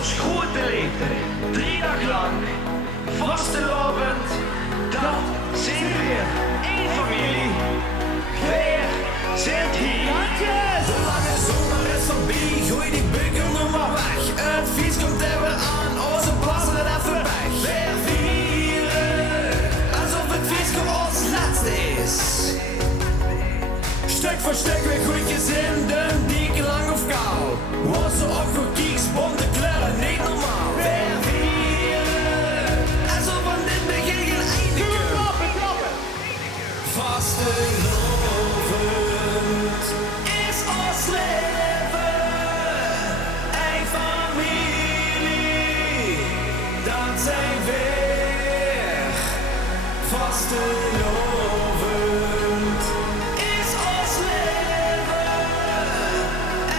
ons grote leeftijd, 3 dagen lang, vastelovend, dat zijn we weer één familie. Weer zit hier. De lange zomer is voorbij, gooi die bugel nu maar weg. Het fiets komt er weer aan, onze plassen er even weg. Weer vieren, alsof het fiets ons laatste is. Stuk voor stuk weer goed gezinden, dik lang of kaal. Was ze ook voor kieks, bonte kleuren, niet normaal. Weer vieren, alsof aan dit begin geen einde komt. Vastelovend is ons leven, een familie, dat zijn weer. Vastelovend is ons leven,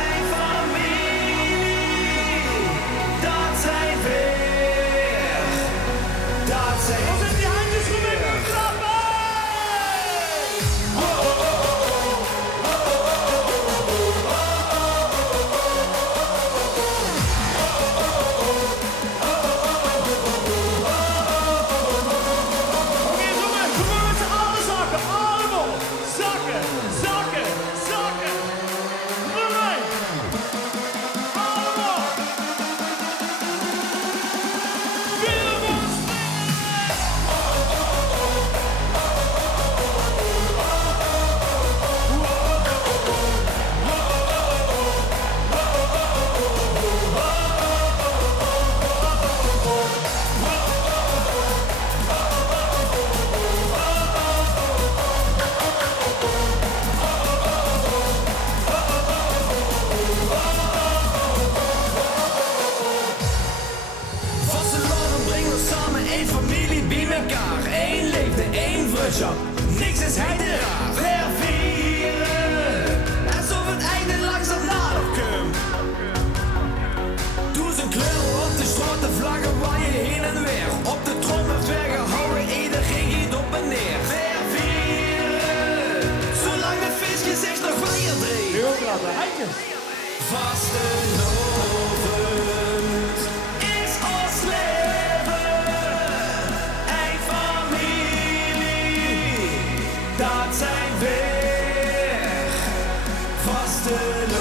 een familie, dat zijn weer. Dat zijn weer. Die handjes gelukkig klappen! Oké, jongens, we moeten met z'n allen zakken. Allemaal. Zakken, zakken, zakken. Nummer 1. Allemaal. Willen we Vastelovend brengt ons samen, één familie bij elkaar. Eén leefde, één vriendschap, niks is hij te raar. Weer vieren, alsof het einde langzaam nader komt. Doe zijn kleuren op de straat, de vlaggen waaien heen en weer. Op de trommel weer gehouden, iedereen giet op en neer. Weer vieren, zolang de visjes zich nog waaien dreef. heel graag de handjes. Vastelovend is ons leven, een familie, dat zijn weer. Vastelovend